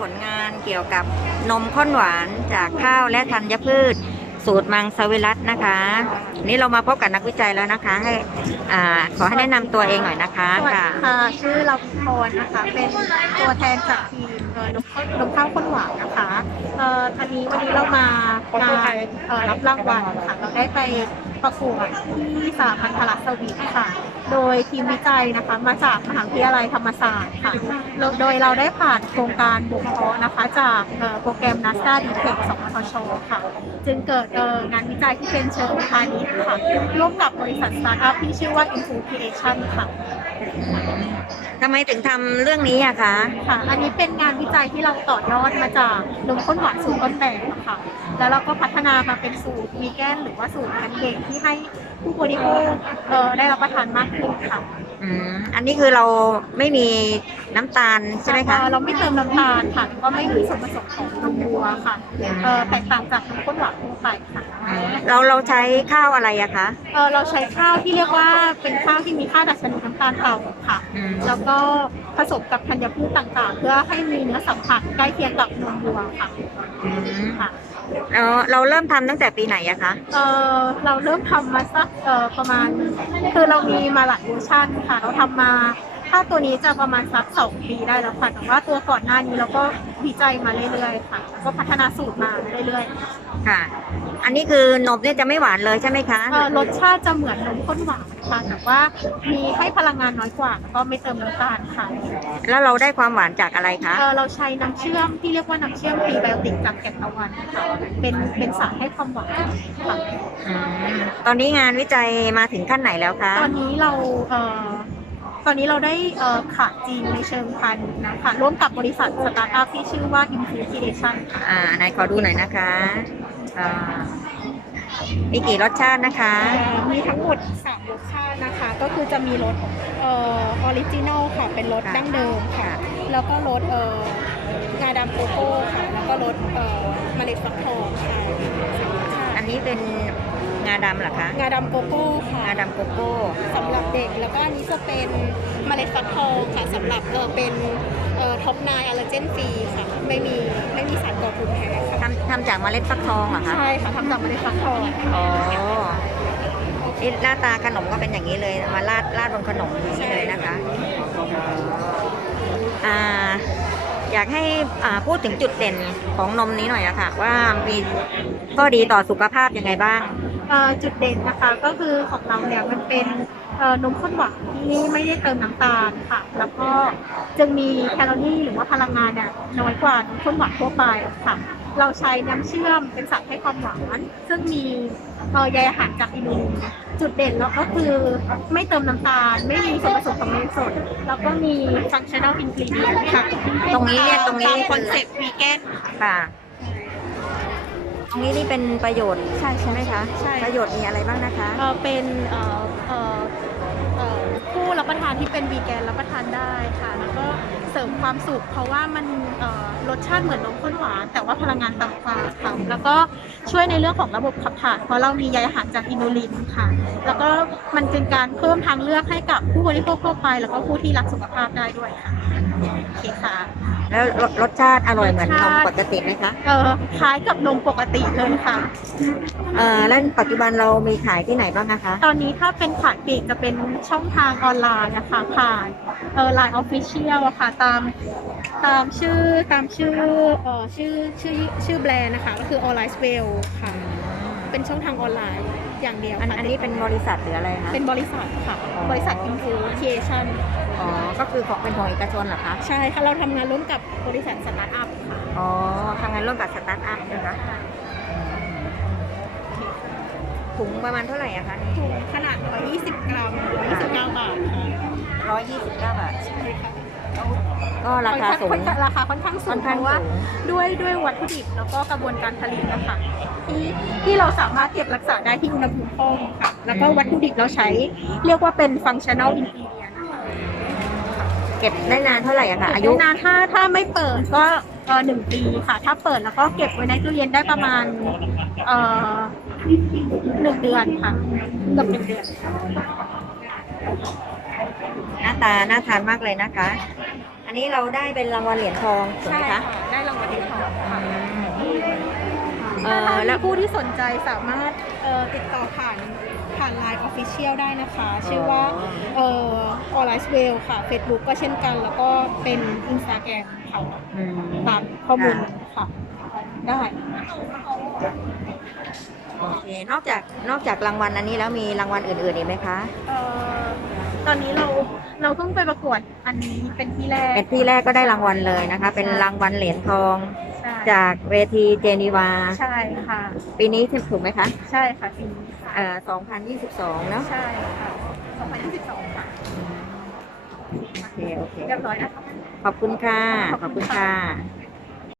ผลงานเกี่ยวกับนมข้นหวานจากข้าวและธัญพืช สูตรมังสวิรัตนะคะ นี่เรามาพบกับนักวิจัยแล้วนะคะ ให้อ่าขอให้แนะนำตัวเองหน่อยนะคะสวัสค่ะดีค่ะ ชื่อลำพรนะคะ เป็นตัวแทนจากทีม นมข้นนมข้าวข้นหวานนะคะเอ่ออันนี้วันนี้เรามางานเอ่อรับรางวัลค่ะ เราได้ไปประกวดที่สาพันธรัฐสวีทค่ะ โดยทีมวิจัยนะคะ มาจากมหาวิทยาลัยธรรมศาสตร์ค่ะ โดยเราได้ผ่านโครงการบ่มเพาะนะคะ จากโปรแกรม NASA d t e c สมทชค่ะ จึงเกิดเองานวิจัยที่เป็นเชิงพาณิชย์ค่ะ ร่วมกับบริษัทสตาร์ทอัพที่ชื่อว่า Info Creation ค่ะ ทำไมถึงทำเรื่องนี้อะคะค่ะ อันนี้เป็นงานวิจัยที่เราต่อยอดมาจากนมข้นหวานสูตรต้นแบบอะค่ะ แล้วเราก็พัฒนามาเป็นสูตรวีแกนหรือว่าสูตรแพนเค้กที่ให้ผู้บริโภคเอ่อได้รับประทานมากขึ้นค่ะ อืมอันนี้คือเราไม่มีน้ำตาลใช่ไหมคะ เอ่อเราไม่เติมน้ำตาลค่ะแล้วก็ไม่มีส่วนผสมของนมวัวค่ะเอ่อแตกต่างจากนมข้นหวานทั่วไปค่ะเราเราใช้ข้าวอะไรอะคะเอ่อเราใช้ข้าวที่เรียกว่าเป็นข้าวที่มีค่าดัชนีน้ำตาลต่ำค่ะ อืมแล้วก็ผสมกับธัญพืชต่างๆ เพื่อให้มีเนื้อสัมผัสใกล้เคียงกับนมวัวค่ะอืมค่ะ เราเราเริ่มทำตั้งแต่ปีไหนอะคะเออเราเริ่มทำมาสักเออประมาณ คือเรามีมาหลายเวอร์ชันค่ะ เราทำมา ถ้าตัวนี้จะประมาณสักสองปีได้แล้วค่ะ แต่ว่าตัวก่อนหน้านี้เราก็วิจัยมาเรื่อยๆค่ะแล้วก็พัฒนาสูตรมาเรื่อยค่ะ อันนี้คือนมเนี่ยจะไม่หวานเลยใช่ไหมคะๆเอ่อรสชาติจะเหมือนนมข้นหวานค่ะแต่ว่ามีให้พลังงานน้อยกว่าแล้วก็ไม่เติมน้ำตาลค่ะแล้วเราได้ความหวานจากอะไรคะเออเราใช้น้ำเชื่อมที่เรียกว่าน้ำเชื่อมพรีไบโอติกจากแกะตะวันค่ะเป็นเป็นสารให้ความหวานค่ะ อืมตอนนี้งานวิจัยมาถึงขั้นไหนแล้วคะ ตอนนี้เราเอ่อ ตอนนี้เราได้เอ่อขายจริงในเชิงพาณิชย์นะคะร่วมกับบริษัทสตาร์ทอัพที่ชื่อว่า Infusion ค่ะอ่าไหนขอดูหน่อยนะคะอ่ามีกี่รสชาตินะคะเอ่อมีทั้งหมด 3 รสชาตินะคะ ก็คือจะมีรสเอ่อออริจินอลค่ะ เป็นรสค่ะดั้งเดิมค่ะ แล้วก็รสเอ่องาดำโกโก้ค่ะ แล้วก็รสเอ่อเมล็ดฟักทองค่ะสามรสชาอันตินี้เป็น งาดำเหรอคะ งาดำโกโก้ค่ะ งาดำโกโก้สำหรับเด็กแล้วก็อันนี้จะเป็นเมล็ดฟักทองค่ะสำหรับเออเป็นเอ่อท็อปนายอลลาเจนฟรีค่ะ ไม่มีไม่มีสารก่อภูมิแพ้ค่ะทำทำจากเมล็ดฟักทองเหรอคะ ใช่ค่ะทำจากเมล็ดฟักทองอ๋อนี่หน้าตาขนมก็เป็นอย่างนี้เลย มาราดราดบนขนมอย่างนี้เลยนะคะอ่าอยากให้อ่าพูดถึงจุดเด่นของนมนี้หน่อยอะค่ะ ว่ามีข้อดีต่อสุขภาพยังไงบ้างเอ่อ จุดเด่นนะคะก็คือของเราเนี่ยมันเป็นเอ่อนมข้นหวานที่ไม่ได้เติมน้ำตาลค่ะ แล้วก็จึงมีแคลอรี่หรือว่าพลังงานเนี่ยน้อยกว่านมข้นหวานทั่วไปค่ะ เราใช้น้ำเชื่อมเป็นสารให้ความหวาน ซึ่งมีเอ่อใยอาหารจากอินูลินจุดเด่นเราก็คือไม่เติมน้ำตาล ไม่มีส่วนผสมของเนยสด แล้วก็มี functional ingredient ค่ะ ตรงนี้เนี่ยตรงนี้ตามคอนเซ็ปต์วีแกนค่ะตรง นี้นี่เป็นประโยชน์ใช่ใช่ไหมคะใช่ ประโยชน์มีอะไรบ้างนะคะ เอ่อเป็นเอ่อเอ่อเอ่อผู้รับประทานที่เป็นวีแกนรับประทานได้ค่ะ แล้วก็เสริมความสุขเพราะว่ามันเอ่อรสชาติเหมือนนมข้นหวาน แต่ว่าพลังงานต่ำกว่าค่ะแล้วก็ช่วยในเรื่องของระบบขับถ่ายเพราะเรามีใยอาหารจากอินูลินค่ะ แล้วก็มันเป็นการเพิ่มทางเลือกให้กับผู้บริโภคทั่วไป แล้วก็ผู้ที่รักสุขภาพได้ด้วยค่ะโอเคค่ะ แล้วรสรสชาติอร่อยเหมือนรสนชาติมปกติไหมคะเอ่อคล้ายกับนมปกติเลยค่ะ เอ่อแล้วปัจจุบันเรามีขายที่ไหนบ้างนะคะ ตอนนี้ถ้าเป็นขายปลีกจะเป็นช่องทางออนไลน์นะคะผ่านเออไลน์ออฟฟิเชียลอะค่ะตามตามชื่อตามชื่อเออชื่อชื่อชื่อแบรนด์นะคะ ก็คือ All Life Well ค่ะ เป็นช่องทางออนไลน์ อย่างเดียวอันค่ะอันนี้เป็นบริษัทหรืออะไรคะเป็นบริษัทค่ะอ๋อบริษัท Infusion อ๋อก็คือของเป็นของเอกชนเหรอคะใช่ค่ะเราทำงานร่วมกับบริษัทสตาร์ทอัพค่ะ อ๋อทำงานร่วมกับสตาร์ทอัพนะคะถุงประมาณเท่าไหร่อะคะนี่ถุงขนาด 120 กรัม129 บาทค่ะร้อยยี่สิบเก้าบาท ใช่ค่ะ ก็ราคาสูงค่อนข้างราคาค่อนข้างสูค่องนเพข้างราะว่าสูงด้วยด้วยวัตถุดิบแล้วก็กระบวนการผลิตนะคะที่ที่เราสามารถเก็บรักษาได้ที่อุณหภูมิห้องค่ะแล้วก็วัตถุดิบเราใช้เรียกว่าเป็น functional ingredient เก็บได้นานเท่าไหร่อะคะอายุนานถ้าถ้าไม่เปิดก็เออหนึ่งปีค่ะ ถ้าเปิดแล้วก็เก็บไว้ในตู้เย็นได้ประมาณเอ่อหนึ่งเดือนค่ะเกือบหนึ่งเดือน หน้าตาน่าทานมากเลยนะคะ อันนี้เราได้เป็นรางวัลเหรียญทองถูกไหมใช่คะค่ะได้รางวัลเหรียญทองค่ะเอถ้าอท่านแล้วผู้ที่สนใจสามารถเอ่อติดต่อผ่านผ่าน Line Official ได้นะคะ ชื่อว่าเอ่อ a l l i c e w e l l ค่ะ Facebook ก็เช่นกัน แล้วก็เป็น Instagram ค่ะอืมตามข้อมูลค่ะ ได้โอเคนอกจากนอกจากรางวัลอันนี้แล้วมีรางวัลอื่นๆอีกไหมคะ เอ่อ ตอนนี้เราเราเพิ่งไปประกวดอันนี้เป็นที่แรก เป็นที่แรกก็ได้รางวัลเลยนะคะ เป็นรางวัลเหรียญทอง ใช่จากเวทีเจนีวา ใช่ค่ะ ปีนี้ถูกไหมคะใช่ค่ะปีนี้ค่ะ เอ่อ2022 เนอะใช่ค่ะ2022ค่ะโอเคโอเค เรียบร้อยนะคะ ขอบคุณค่ะ ขอบคุณค่ะ